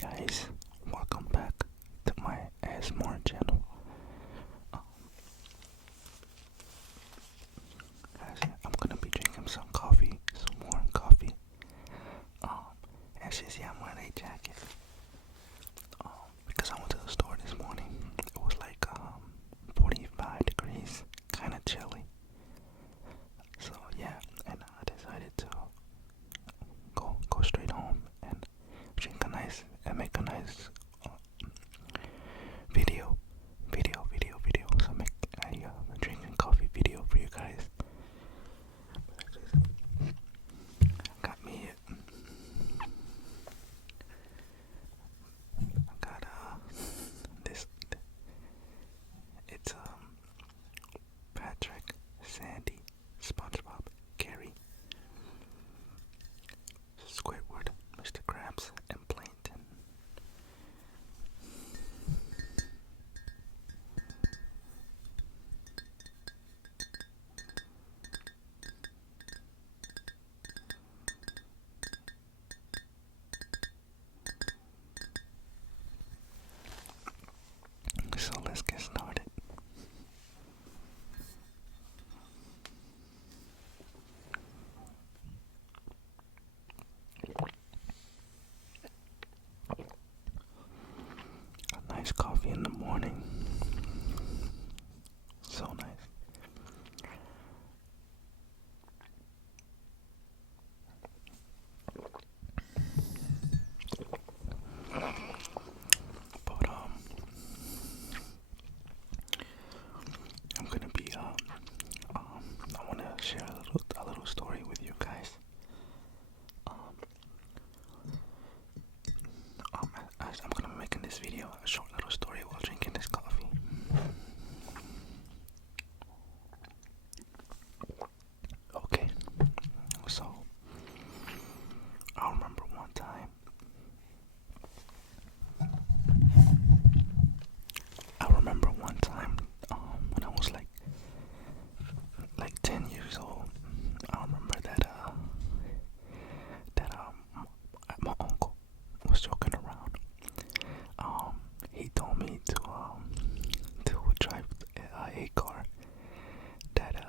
Guys, welcome back to my ASMR channel. Um, I'm gonna be drinking some coffee, some warm coffee. As you see, I'm wearing a jacket. Because I went to the store this morning. It was like 45 degrees, kind of chilly. So yeah, and I decided to go straight home and drink a nice and make a nice video. So make a drinking coffee video for you guys. Got me. I got this. It's Patrick, Sandy, SpongeBob, Gary, Squidward, Mr. Krabs, and Plankton. So let's get started. A nice coffee in the morning. So nice. But I'm gonna be I wanna share a little story with you guys. As I'm gonna be making this video, a short little story while drinking this coffee. Okay, so I remember one time. When I was like 10 years old. I remember that my uncle was joking around. He told me to drive a car that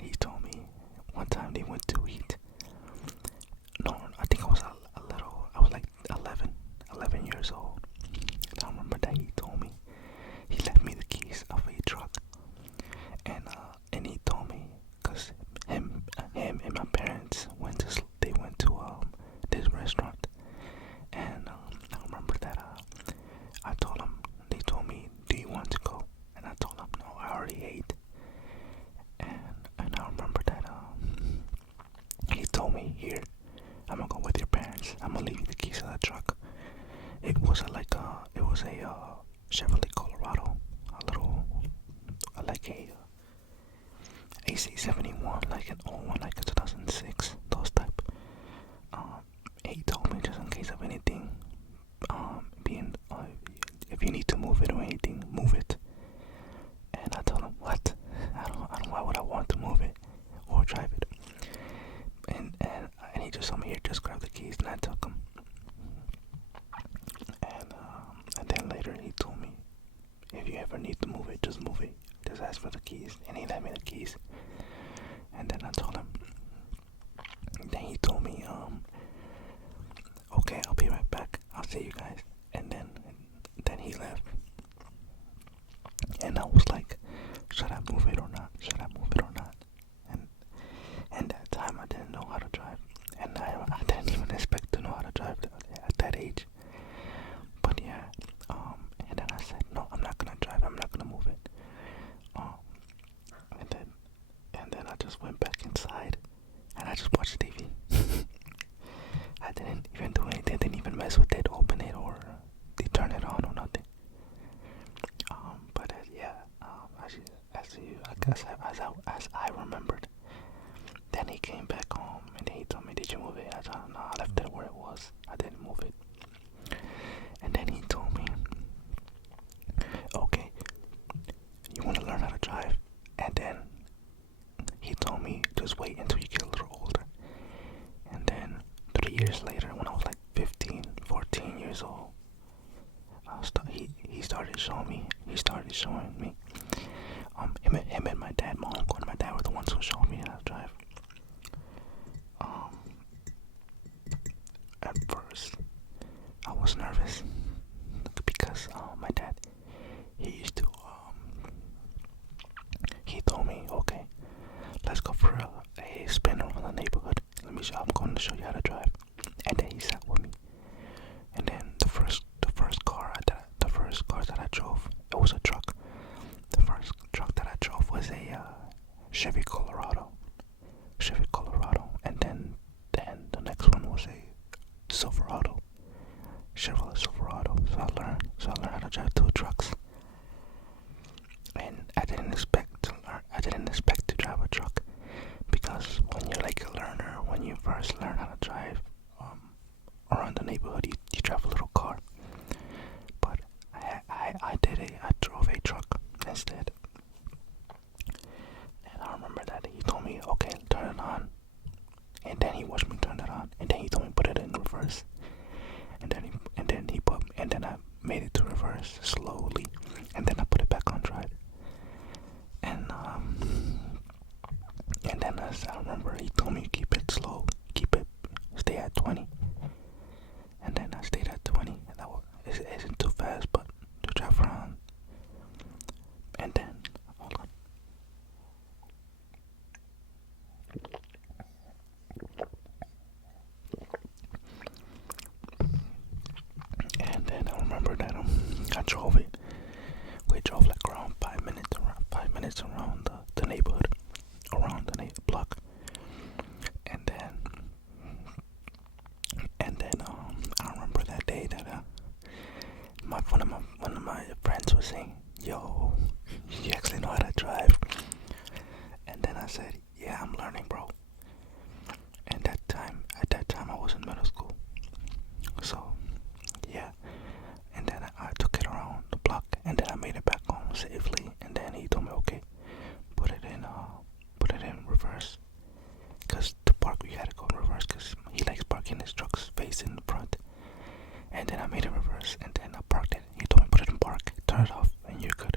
he told me one time they went to eat. No, I think I was I was like 11 years old. And I remember that he told me, he left me the keys of a truck. And he told me, cause him and my parents went to this restaurant. And I remember that I told him, they told me, do you want to go? And I told him, no, I already ate. And I remember that he told me, here, I'm gonna go with your parents. I'm gonna leave you the keys of the truck. It was a Chevrolet Colorado, like a AC71, like an old one, like a 2006, those type. He told me, just in case of anything, if you need to move it or anything, move it. And I told him, what? I don't. Why would I want to move it or drive it? And he just told me, here, just grab the keys, and I took them. And then later he told me, if you ever need to move it, just move it. Just ask for the keys. And he left me the keys. And then I told him. Then he told me, okay, I'll be right back. I'll see you guys. And then he left. And I was like, should I move it or not? Should I move it or not? And that time I didn't know how to drive. And I didn't even expect to know how to drive at that age. But yeah, and then I said, no, I'm not gonna drive. I'm not gonna move it. And then I just went back inside and I just watched TV. I didn't even do anything. Didn't even mess with it, open it, or turn it on or nothing. But as I remembered, then he came back home and he told me, did you move it? I told him, no, I left it where it was. I didn't move it. And then he told me, okay, you want to learn how to drive? And then he told me, just wait until you get a little older. And then 3 years later, when I was like 15, 14 years show me. He started showing me. Him and my dad, my uncle and my dad were the ones who showed me how to drive. Um, at first, I was nervous because my dad, he used to, he told me, okay, let's go for a spin around the neighborhood. I'm going to show you how to drive. And then he sat with me. And then the first car that I drove, it was a truck. The first truck that I drove was a Chevy Colorado. And then the next one was a Silverado. Chevrolet Silverado. So I learned how to drive two trucks. And I didn't expect to drive a truck, because when you're like a learner, when you first learn how to drive around the neighborhood, you drive a little car. But I drove a truck instead. And I remember that he told me, okay, turn it on. And then he watched me turn it on. And then he told me put it in reverse. And then I made it to reverse slowly. And then I put it back on drive. And then I remember he told me keep it slow, stay at 20. And then I stayed at 20, and that isn't too fast, but to drive around. And then, hold on. And then I remember that I drove it. We drove like around 5 minutes around the neighborhood, around the block. And then I remember that day that one of my friends was saying, "Yo, you actually know how to drive?" And then I said, "Yeah, I'm learning, bro." And at that time I was in middle school. So yeah. And then I took it around the block, and then I made it back home safely. And then he told me, okay, put it in reverse. Cause to park we had to go in reverse, cause he likes parking his trucks facing the front. And then I made it reverse, and then I parked it. He told me put it in park, turn it off, and you're good.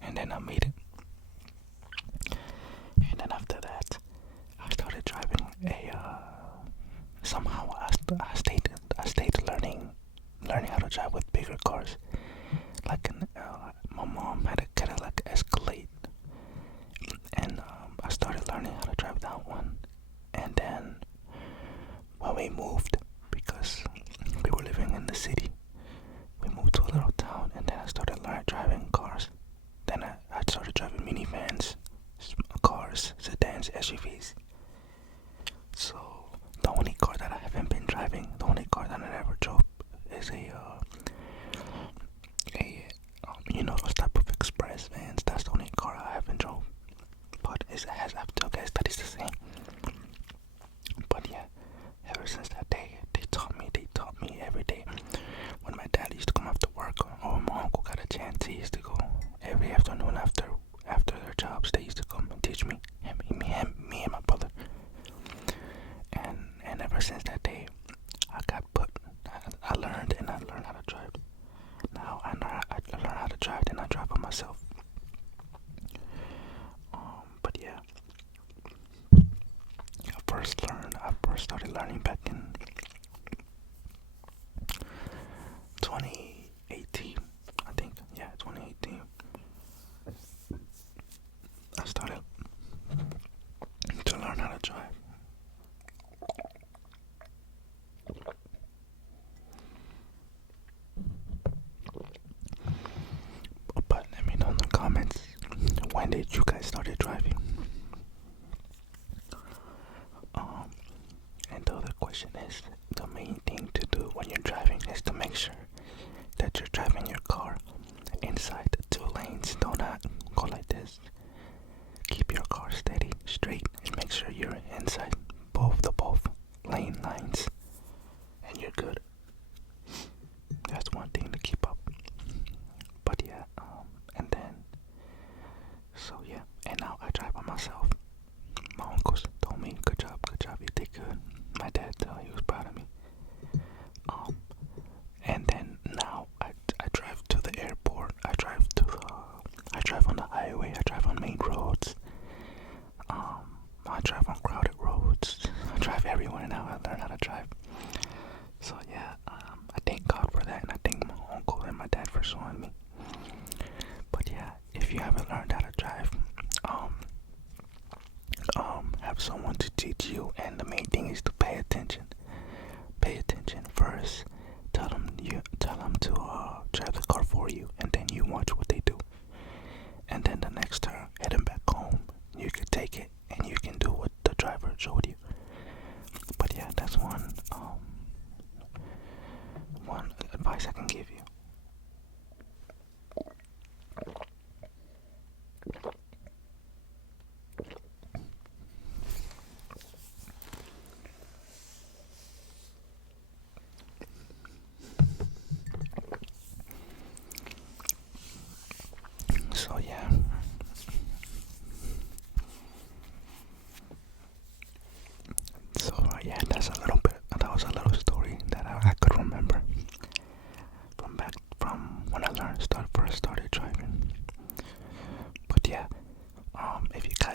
And then I made it. And then after that, I started driving somehow I stayed learning how to drive with bigger cars. Like my mom had a Cadillac Escalade, and I started learning how to drive that one. And then when we moved, because we were living in the city, we moved to a little town, and then I started driving cars. Then I started driving minivans, cars, sedans, SUVs. So the only car that I haven't been driving, the only car that I ever drove is those type of express vans. That's the only car I haven't drove. But it has guys that is the same. But yeah, ever since that day, they taught me every day. When my dad used to come after work, or my uncle got a chance, he used to go every afternoon after their jobs. They used to come and teach me, me and my brother. And ever since that day, I learned how to drive. Now I learn how to drive, then I drive by myself. But yeah, I first started learning back in 2018, I think. Yeah, 2018. I started to learn how to drive. But let me know in the comments, when did you guys started driving? And the other question is, the main thing to do when you're driving is to make sure that you're driving your car inside the 2 lanes. Do not go like this. Keep your car steady, straight, and make sure you're inside both lane lines, and you're good. That's one thing to keep up. But yeah, and then, so yeah, and now I drive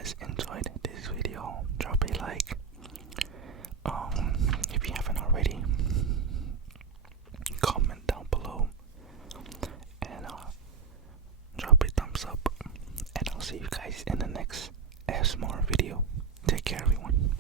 guys enjoyed this video, drop a like. If you haven't already, comment down below and drop a thumbs up. And I'll see you guys in the next ASMR video. Take care, everyone.